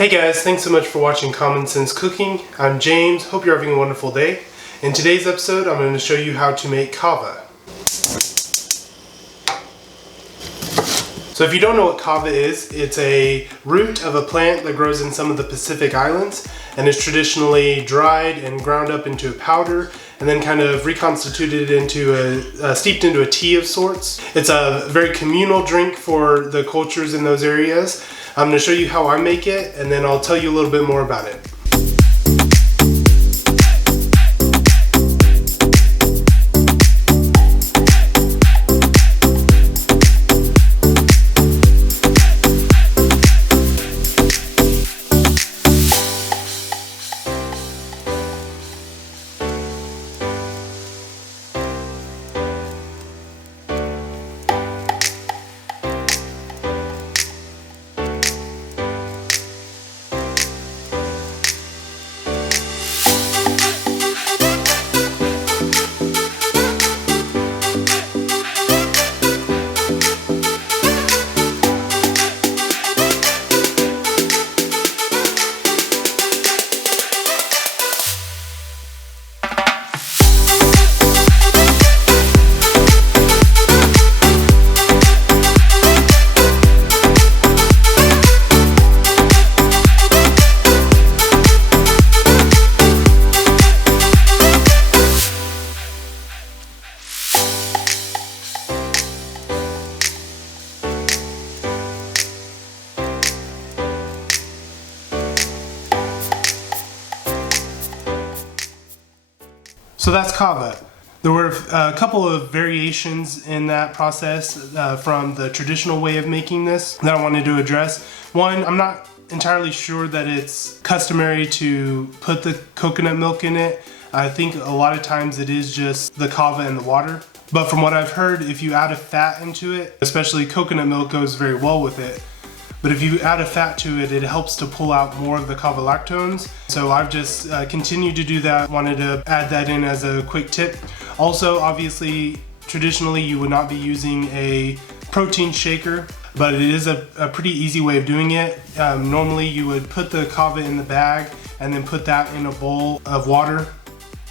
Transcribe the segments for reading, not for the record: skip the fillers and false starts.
Hey guys, thanks so much for watching Common Sense Cooking. I'm James, hope you're having a wonderful day. In today's episode, I'm going to show you how to make kava. So if you don't know what kava is, it's a root of a plant that grows in some of the Pacific Islands and is traditionally dried and ground up into a powder and then kind of reconstituted into steeped into a tea of sorts. It's a very communal drink for the cultures in those areas. I'm going to show you how I make it and then I'll tell you a little bit more about it. So that's kava. There were a couple of variations in that process from the traditional way of making this that I wanted to address. One, I'm not entirely sure that it's customary to put the coconut milk in it. I think a lot of times it is just the kava and the water. But from what I've heard, if you add a fat into it, especially coconut milk goes very well with it. But if you add a fat to it, it helps to pull out more of the kava lactones. So I've just continued to do that. Wanted to add that in as a quick tip. Also, obviously, traditionally you would not be using a protein shaker, but it is a pretty easy way of doing it. Normally you would put the kava in the bag and then put that in a bowl of water,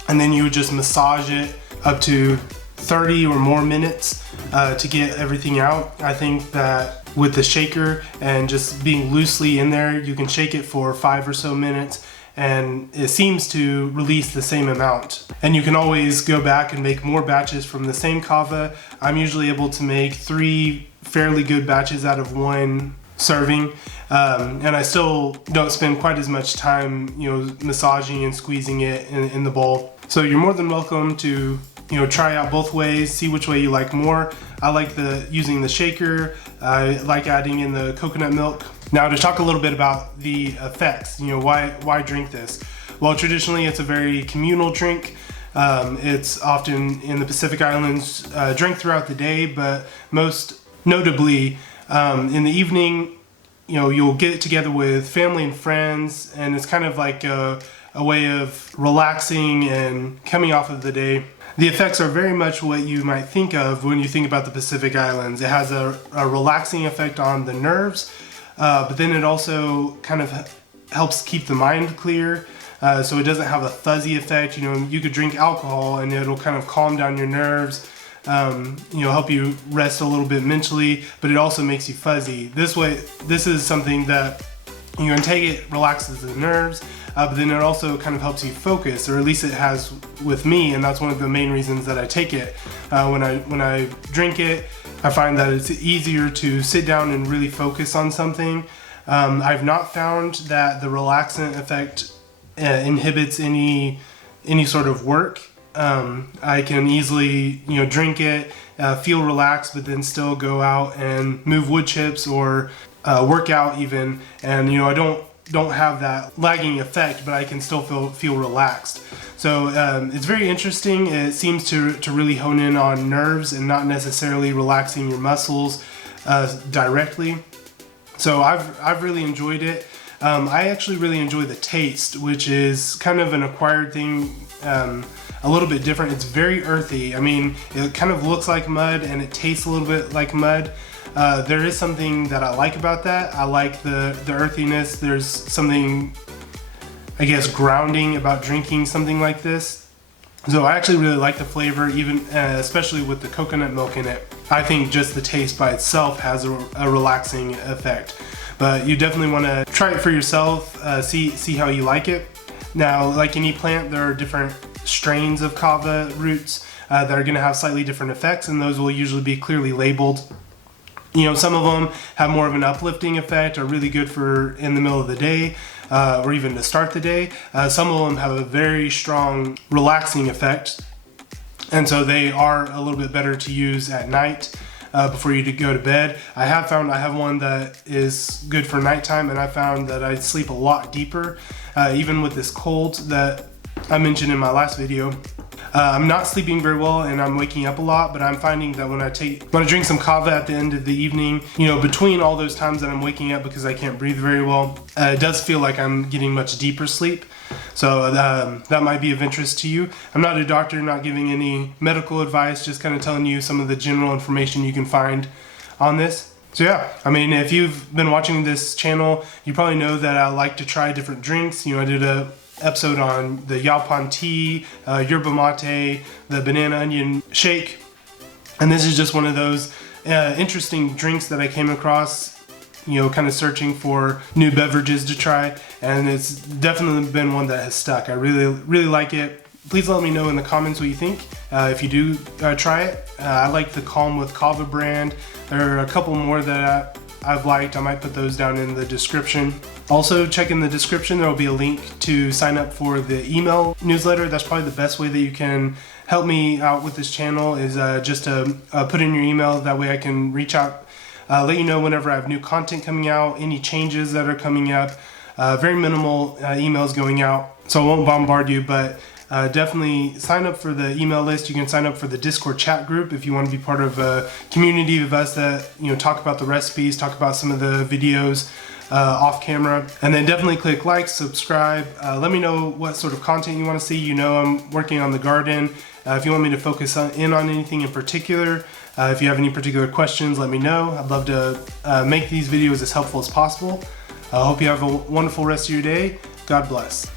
and then you would just massage it up to 30 or more minutes to get everything out. I think that with the shaker and just being loosely in there, you can shake it for 5 or so minutes and it seems to release the same amount. And you can always go back and make more batches from the same kava. I'm usually able to make 3 fairly good batches out of 1 serving. And I still don't spend quite as much time, massaging and squeezing it in the bowl. So you're more than welcome to try out both ways, see which way you like more. I like using the shaker. I like adding in the coconut milk. Now to talk a little bit about the effects, why drink this? Well, traditionally it's a very communal drink. It's often in the Pacific Islands drank throughout the day, but most notably in the evening, you'll get together with family and friends, and it's kind of like a way of relaxing and coming off of the day. The effects are very much what you might think of when you think about the Pacific Islands. It has a relaxing effect on the nerves, but then it also kind of helps keep the mind clear, so it doesn't have a fuzzy effect. You could drink alcohol and it'll kind of calm down your nerves, help you rest a little bit mentally, but it also makes you fuzzy. This is something that you can take, it relaxes the nerves, but then it also kind of helps you focus, or at least it has with me, and that's one of the main reasons that I take it. When I drink it, I find that it's easier to sit down and really focus on something. I've not found that the relaxant effect inhibits any sort of work. I can easily drink it, feel relaxed, but then still go out and move wood chips or work out even, and I don't have that lagging effect, but I can still feel relaxed. So it's very interesting. It seems to really hone in on nerves and not necessarily relaxing your muscles directly. So I've really enjoyed it. I actually really enjoy the taste, which is kind of an acquired thing, a little bit different. It's very earthy. I mean, it kind of looks like mud and it tastes a little bit like mud. There is something that I like about that. I like the earthiness. There's something, I guess, grounding about drinking something like this. So I actually really like the flavor, even especially with the coconut milk in it. I think just the taste by itself has a relaxing effect. But you definitely want to try it for yourself, see how you like it. Now, like any plant, there are different strains of kava roots that are going to have slightly different effects, and those will usually be clearly labeled. You know, some of them have more of an uplifting effect, are really good for in the middle of the day, or even to start the day. Some of them have a very strong relaxing effect, and so they are a little bit better to use at night before you go to bed. I have found I have one that is good for nighttime, and I found that I sleep a lot deeper, even with this cold that I mentioned in my last video. I'm not sleeping very well and I'm waking up a lot, but I'm finding that when I drink some kava at the end of the evening, you know, between all those times that I'm waking up because I can't breathe very well, it does feel like I'm getting much deeper sleep. So that might be of interest to you. I'm not a doctor, not giving any medical advice, just kind of telling you some of the general information you can find on this. So yeah, I mean, if you've been watching this channel, you probably know that I like to try different drinks. You know, I did a episode on the Yaupon tea, yerba mate, the banana onion shake, and this is just one of those interesting drinks that I came across, you know, kind of searching for new beverages to try, and it's definitely been one that has stuck. I really like it. Please let me know in the comments what you think if you do try it. I like the Calm with Kava brand. There are a couple more that I've liked. I might put those down in the description. Also, check in the description, there will be a link to sign up for the email newsletter. That's probably the best way that you can help me out with this channel, is just to put in your email. That way I can reach out, let you know whenever I have new content coming out, any changes that are coming up. Very minimal emails going out, so I won't bombard you, but definitely sign up for the email list. You can sign up for the Discord chat group if you want to be part of a community of us that, you know, talk about the recipes, talk about some of the videos off camera, and then definitely click like, subscribe. Let me know what sort of content you want to see. You know, I'm working on the garden. If you want me to focus in on anything in particular, if you have any particular questions, let me know. I'd love to make these videos as helpful as possible. I hope you have a wonderful rest of your day. God bless.